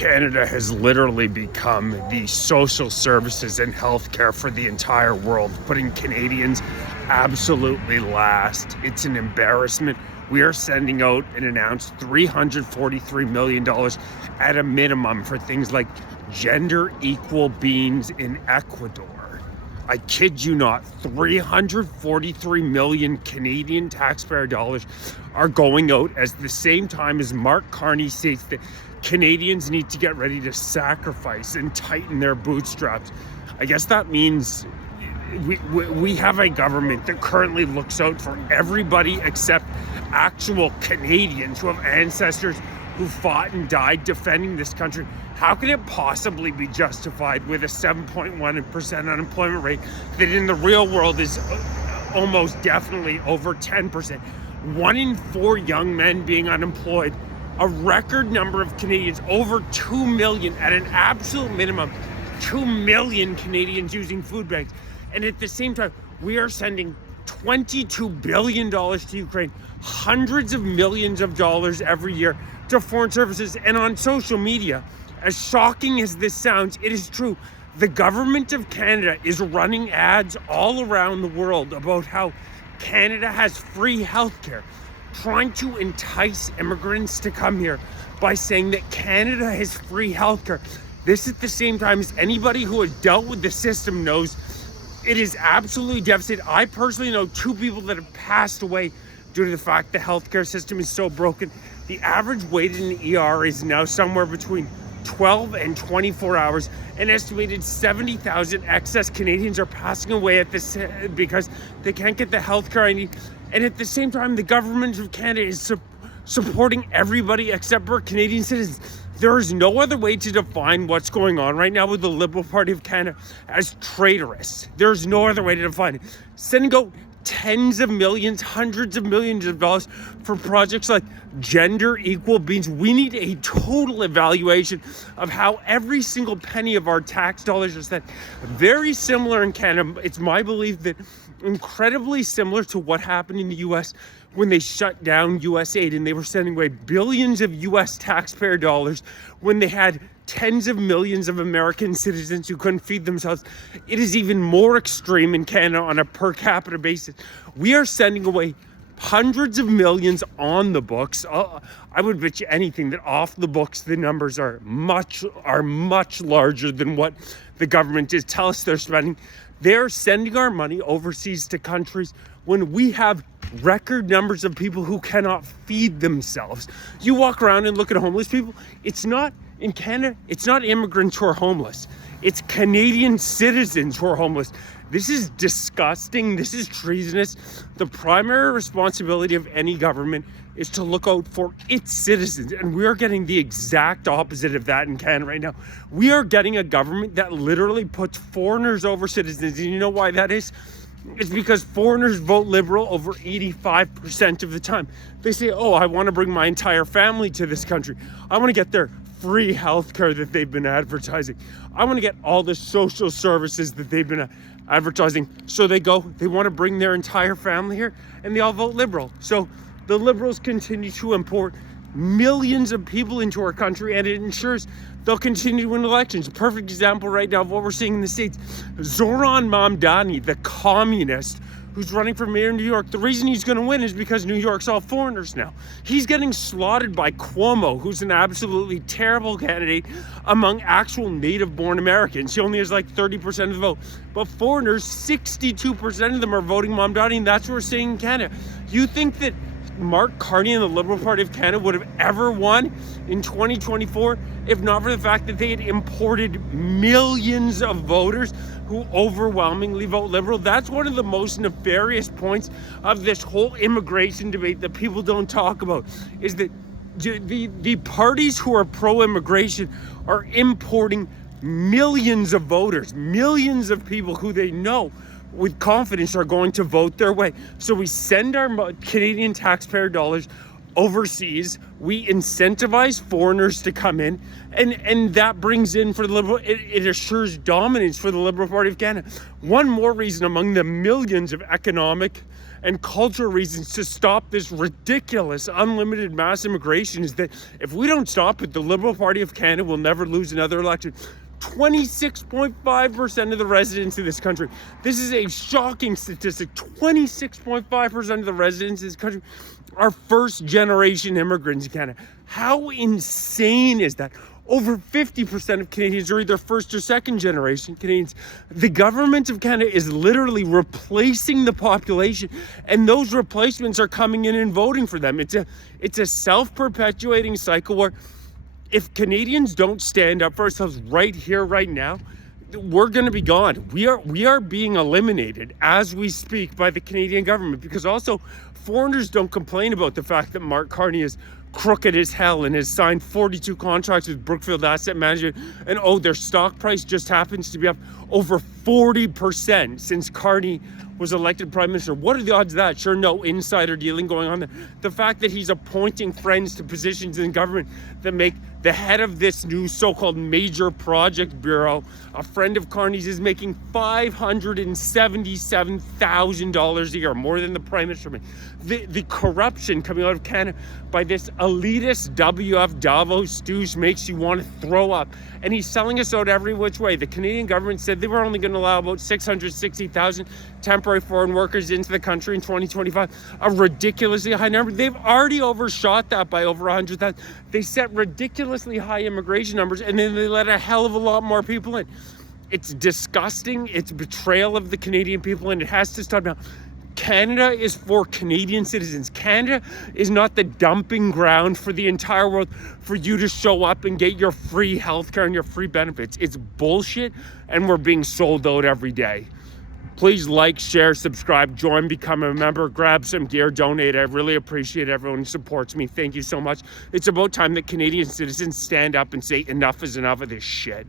Canada has literally become the social services and healthcare for the entire world, putting Canadians absolutely last. It's an embarrassment. We are sending out an announced $343 million at a minimum for things like gender equal beings in Ecuador. I kid you not, 343 million Canadian taxpayer dollars are going out at the same time as Mark Carney states that Canadians need to get ready to sacrifice and tighten their bootstraps. I guess that means we have a government that currently looks out for everybody except actual Canadians who have ancestors who fought and died defending this country. How can it possibly be justified with a 7.1% unemployment rate that in the real world is almost definitely over 10%? 1 in 4 young men being unemployed, a record number of Canadians, over 2 million at an absolute minimum, 2 million Canadians using food banks. And at the same time, we are sending $22 billion to Ukraine, hundreds of millions of dollars every year to foreign services. And on social media, as shocking as this sounds, it is true. The government of Canada is running ads all around the world about how Canada has free healthcare, trying to entice immigrants to come here by saying that Canada has free healthcare. This at the same time as anybody who has dealt with the system knows it is absolutely devastating. I personally know 2 people that have passed away due to the fact the healthcare system is so broken. The average wait in the ER is now somewhere between 12 and 24 hours. An estimated 70,000 excess Canadians are passing away at this because they can't get the healthcare I need. And at the same time, the government of Canada is supporting everybody except for Canadian citizens. There is no other way to define what's going on right now with the Liberal Party of Canada as traitorous. There's no other way to define it. Sending out tens of millions, hundreds of millions of dollars for projects like gender equal beings. We need a total evaluation of how every single penny of our tax dollars are spent. Very similar in Canada. It's my belief that incredibly similar to what happened in the US when they shut down US aid and they were sending away billions of US taxpayer dollars when they had tens of millions of American citizens who couldn't feed themselves. It is even more extreme in Canada on a per capita basis. We are sending away hundreds of millions on the books. I would bet you anything that off the books the numbers are much larger than what the government is tell us they're spending. They're sending our money overseas to countries when we have record numbers of people who cannot feed themselves. You walk around and look at homeless people. It's not in Canada, it's not immigrants who are homeless. It's Canadian citizens who are homeless. This is disgusting. This is treasonous. The primary responsibility of any government is to look out for its citizens. And we are getting the exact opposite of that in Canada right now. We are getting a government that literally puts foreigners over citizens. And you know why that is? It's because foreigners vote Liberal over 85% of the time. They say, oh, I want to bring my entire family to this country. I want to get their free healthcare that they've been advertising. I want to get all the social services that they've been advertising. So they want to bring their entire family here, and they all vote Liberal. So the Liberals continue to import millions of people into our country, and it ensures they'll continue to win elections. A perfect example right now of what we're seeing in the States. Zoran Mamdani, the communist who's running for mayor in New York, the reason he's going to win is because New York's all foreigners now. He's getting slaughtered by Cuomo, who's an absolutely terrible candidate among actual native-born Americans. He only has like 30% of the vote. But foreigners, 62% of them are voting Mamdani, and that's what we're seeing in Canada. You think that Mark Carney and the Liberal Party of Canada would have ever won in 2024 if not for the fact that they had imported millions of voters who overwhelmingly vote Liberal? That's one of the most nefarious points of this whole immigration debate that people don't talk about, is that the parties who are pro-immigration are importing millions of voters, millions of people who they know with confidence are going to vote their way. So we send our Canadian taxpayer dollars overseas, we incentivize foreigners to come in, and that brings in for the Liberal, it assures dominance for the Liberal Party of Canada. One more reason among the millions of economic and cultural reasons to stop this ridiculous unlimited mass immigration is that if we don't stop it, the Liberal Party of Canada will never lose another election. 26.5% of the residents of this country. This is a shocking statistic. 26.5% of the residents of this country are first-generation immigrants in Canada. How insane is that? Over 50% of Canadians are either first or second generation Canadians. The government of Canada is literally replacing the population, and those replacements are coming in and voting for them. It's a self-perpetuating cycle where if Canadians don't stand up for ourselves right here, right now, we're going to be gone. We are being eliminated as we speak by the Canadian government, because also foreigners don't complain about the fact that Mark Carney is crooked as hell and has signed 42 contracts with Brookfield Asset Management, and their stock price just happens to be up over 40% since Carney was elected prime minister. What are the odds of that? Sure, no insider dealing going on there. The fact that he's appointing friends to positions in government that make the head of this new so-called major project bureau, a friend of Carney's, is making $577,000 a year, more than the prime minister. The corruption coming out of Canada by this elitist WF Davos stooge makes you want to throw up. And he's selling us out every which way. The Canadian government said they were only going to allow about 660,000 temporary foreign workers into the country in 2025, a ridiculously high number. They've already overshot that by over 100,000. They set ridiculously high immigration numbers, and then they let a hell of a lot more people in. It's disgusting. It's betrayal of the Canadian people, and it has to stop now. Canada is for Canadian citizens. Canada is not the dumping ground for the entire world for you to show up and get your free healthcare and your free benefits. It's bullshit, and we're being sold out every day. Please like, share, subscribe, join, become a member, grab some gear, donate. I really appreciate everyone who supports me. Thank you so much. It's about time that Canadian citizens stand up and say enough is enough of this shit.